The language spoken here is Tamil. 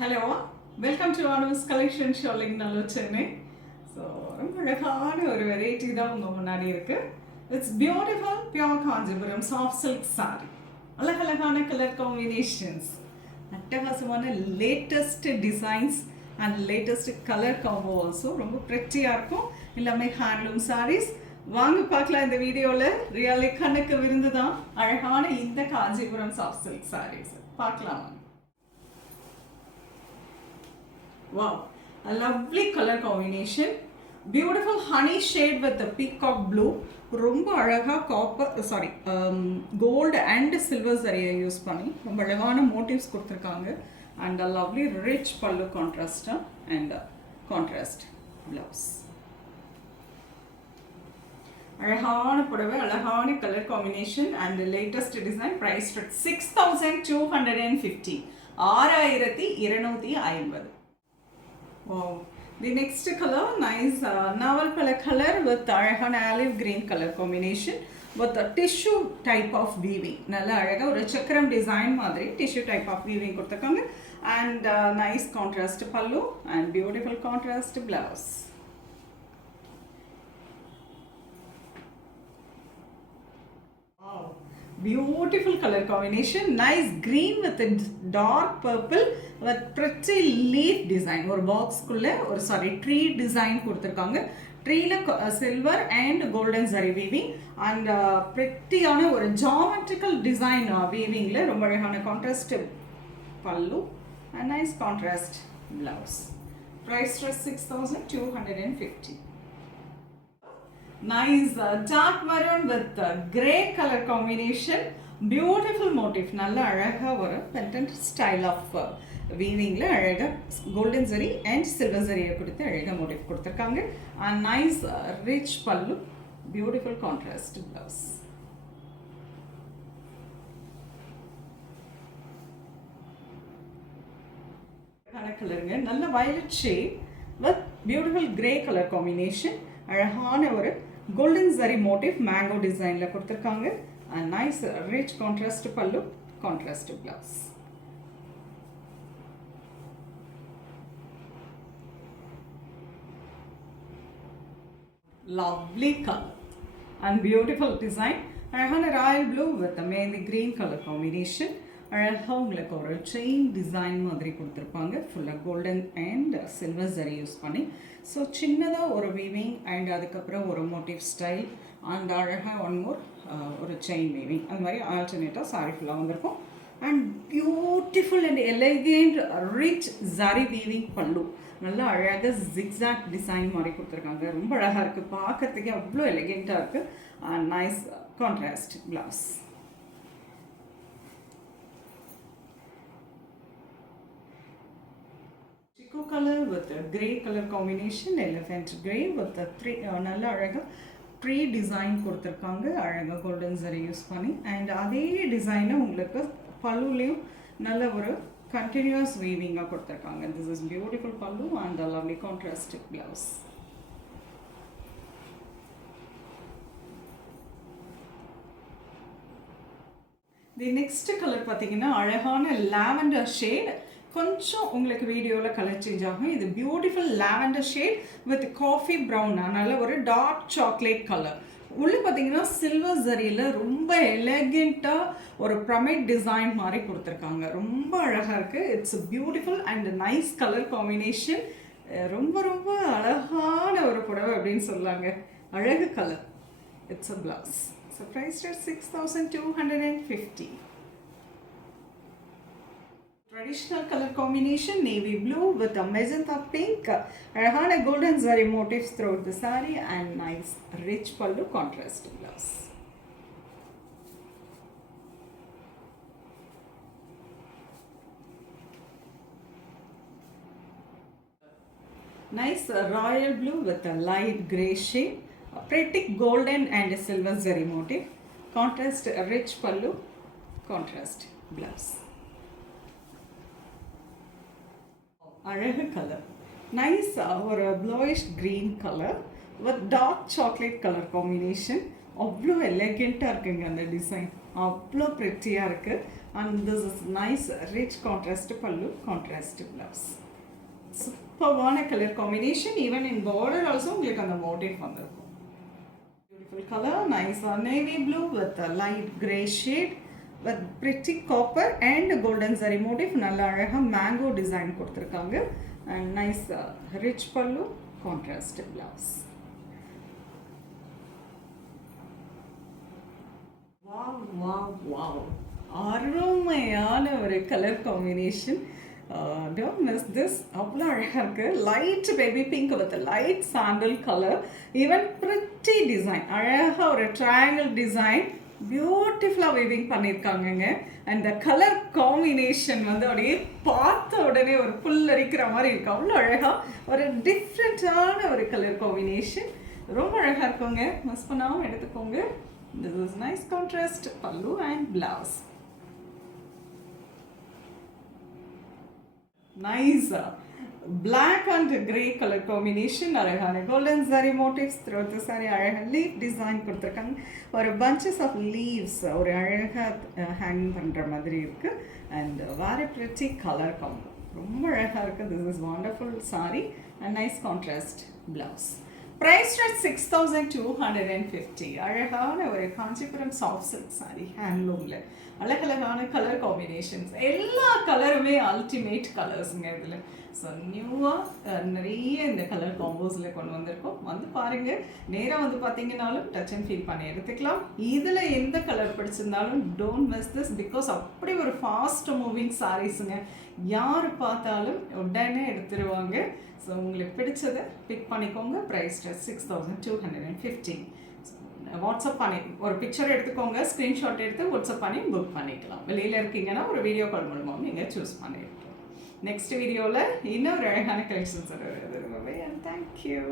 ஹலோ, வெல்கம் டு ஆனஸ் collection Sholinganallur Chennai. So ரொம்ப அழகான ஒரு வெரைட்டி தான் உங்கள் முன்னாடி இருக்கு. It's beautiful pure Kanchipuram soft silk sari. அழகழகான கலர் காம்பினேஷன்ஸ், அட்டகாசமான latest designs and latest colour combo also ரொம்ப ப்ரெட்டியாக இருக்கும். எல்லாமே ஹேண்ட்லூம் சாரீஸ். வாங்க பார்க்கலாம் இந்த வீடியோவில். ரியலி கண்ணுக்கு விருந்து தான் அழகான இந்த காஞ்சிபுரம் சாஃப்ட் சில்க் சாரீஸ் பார்க்கலாம். Wow, a lovely color combination. Beautiful honey shade with the peacock blue. ரொம்ப அழகா கோல்டு அண்ட் சில்வர் சரியை யூஸ் பண்ணி ரொம்ப அழகான மோட்டிவ்ஸ் கொடுத்துருக்காங்க. And a lovely rich pallu contrast and contrast blouse. அழகான புடவை, அழகான colour combination and latest design. Price 6250, 6250. Wow, the next color, nice naval color with அழகான olive green color combination with a tissue type of weaving. நல்ல அழகா ஒரு சக்கரம் டிசைன் மாதிரி tissue type of weaving கொடுத்திருக்காங்க. And nice contrast pallu and beautiful contrast blouse. Wow, beautiful color combination. Nice green with a dark purple with pretty leaf design. ஒரு பாக்ஸ்க்குள்ள ஒரு ட்ரீ டிசைன் கொடுத்துருக்காங்க. ட்ரீல silver and golden zari weaving and ப்ரெட்டியான ஒரு ஜாமெட்ரிக்கல் டிசைன் வீவிங்ல ரொம்ப அழகான contrast pallu and nice contrast blouse. Price 6250. Nice dark maroon with grey color combination. Beautiful motif. நல்ல அழகா ஒரு pendant style of weavingல அழகா கோல்டன் சரி அண்ட் சில்வர் சரியை கொடுத்து அழகா மோட்டிவ் கொடுத்துருக்காங்க. and nice rich pallu, beautiful contrast blouse. கலருங்க நல்ல violet shade with beautiful grey color combination. அழகான ஒரு கோல்டன் சரி மோட்டிவ் மேங்கோ டிசைன்ல கொடுத்துருக்காங்க. and nice rich contrast pallu, contrast blouse. Lovely color and beautiful design. அழகான royal blue with mehndi green colour combination. அழகாக உங்களுக்கு ஒரு செயின் டிசைன் மாதிரி கொடுத்துருப்பாங்க. ஃபுல்லாக golden and silver zari use பண்ணி. ஸோ சின்னதாக ஒரு வீவிங் அண்ட் அதுக்கப்புறம் ஒரு மோட்டிவ் ஸ்டைல் அண்ட் அழகாக ஒன் மோர் ஒரு செயின் வீவிங், அந்த மாதிரி ஆல்டர்னேட்டாக சாரி ஃபுல்லாக வந்திருக்கும். And beautiful and elegant rich zari weaving pallu. நல்லா அழகாக ஜிக்ஸாக் டிசைன் மாதிரி கொடுத்துருக்காங்க. ரொம்ப அழகாக இருக்குது, பார்க்கறதுக்கே அவ்வளோ எலகெண்ட்டாக இருக்குது. And nice contrast blouse. chico color with a grey color combination, elephant grey with a three நல்ல அழகாக ட்ரீ டிசைன் கொடுத்துருக்காங்க. அழகாக கோல்டன் சரி யூஸ் பண்ணி அண்ட் அதே டிசைனை உங்களுக்கு பல்லுலேயும் நல்ல ஒரு continuous weaving கொடுத்துருக்காங்க. This is beautiful pallu and a lovely contrast blouse. The next color பார்த்தீங்கன்னா அழகான லாவெண்டர் ஷேட். கொஞ்சம் உங்களுக்கு வீடியோவில் கலர் சேஞ்ச் ஆகும். இது beautiful lavender shade with coffee brown, நல்ல ஒரு டார்க் சாக்லேட் கலர். உள்ளே பார்த்தீங்கன்னா சில்வர் ஜரியில் ரொம்ப எலகெண்ட்டாக ஒரு பிரமிட் டிசைன் மாதிரி கொடுத்துருக்காங்க. ரொம்ப அழகாக இருக்குது. It's beautiful and nice colour combination. ரொம்ப ரொம்ப அழகான ஒரு புடவை அப்படின்னு சொல்லாங்க. அழகு colour. It's a blouse. So price 6250. Traditional color combination, navy blue with a magenta pink. அழகான golden zari motifs throughout the saree and nice rich pallu, contrast blouse. Nice royal blue with a light grey shade. A pretty golden and silver zari motif. Contrast rich pallu, contrast blouse. அழகு கலர். நைஸ் ஒரு bluish green colour with dark chocolate colour combination. அவ்வளோ எலகெண்ட்டாக இருக்குங்க அந்த டிசைன். அவ்வளோ ப்ரிட்டியாக இருக்குது. And this is nice rich contrast pallu, contrast blouse. சூப்பர்வான colour combination. Even in border also உங்களுக்கு அந்த மோட்டிவ் வந்திருக்கும். Beautiful colour, nice navy blue with light grey shade with pretty copper and golden zari motif. நல்ல அழகா மேங்கோ டிசைன் கொடுத்துருக்காங்க. And nice rich pallu, contrast blouse. Wow wow wow, அருமையான ஒரு colour combination. Don't miss this. அவ்வளோ அழகாக இருக்குது. Light baby pink with light sandal colour. Even pretty design, அழகாக ஒரு ட்ரையாங்கிள் டிசைன் பியூட்டிஃபுல்லாக வீவிங் பண்ணியிருக்காங்கங்க. அண்ட் த கலர் காம்பினேஷன் வந்து அப்படியே பார்த்த உடனே ஒரு புல்லரிக்கிற மாதிரி இருக்கு. அவ்வளோ அழகாக ஒரு டிஃப்ரெண்ட்டான ஒரு கலர் காம்பினேஷன். ரொம்ப அழகாக இருக்குங்க. மிஸ் பண்ணாமல் எடுத்துக்கோங்க. This is nice contrast pallu and blouse. Nice black and grey color combination. அழகான golden zari motifs throughout the saree. அழகான leaf design கொடுத்துருக்காங்க. ஒரு bunches of leaves ஒரு அழகாக ஹேங் பண்ணுற மாதிரி இருக்குது. And very pretty color combo. ரொம்ப அழகாக இருக்குது. this is wonderful saree and nice contrast blouse. Priced at 6,250. அழகான ஒரு காஞ்சிபுரம் சாஃப்ட் சில்க் saree ஹேண்ட்லூமில். அழகழகான கலர் காம்பினேஷன்ஸ், எல்லா கலருமே அல்டிமேட் கலர்ஸுங்க இதில். ஸோ நியூவாக நிறைய இந்த கலர் காம்போஸில் கொண்டு வந்திருக்கோம். வந்து பாருங்கள். நேராக வந்து பார்த்தீங்கன்னாலும் டச் அண்ட் ஃபீல் பண்ணி எடுத்துக்கலாம். இதில் எந்த கலர் பிடிச்சிருந்தாலும் டோன்ட் மிஸ் திஸ். பிகாஸ் அப்படி ஒரு ஃபாஸ்ட் மூவிங் சாரீஸுங்க. யார் பார்த்தாலும் உடனே எடுத்துருவாங்க. ஸோ உங்களுக்கு பிடிச்சதை பிக் பண்ணிக்கோங்க. ப்ரைஸ் 6,250. வாட்ஸ்அப் பண்ணி ஒரு பிக்சர் எடுத்துக்கோங்க, ஸ்க்ரீன்ஷாட் எடுத்து வாட்ஸ்அப் பண்ணி புக் பண்ணிக்கலாம். வெளியில் இருக்கீங்கன்னா ஒரு வீடியோ கால் மூலமாக நீங்கள் சூஸ் பண்ணிக்கலாம். நெக்ஸ்ட் வீடியோவில் இன்னொரு அழகான கலெக்ஷன்ஸ் வருது. தேங்க்யூ.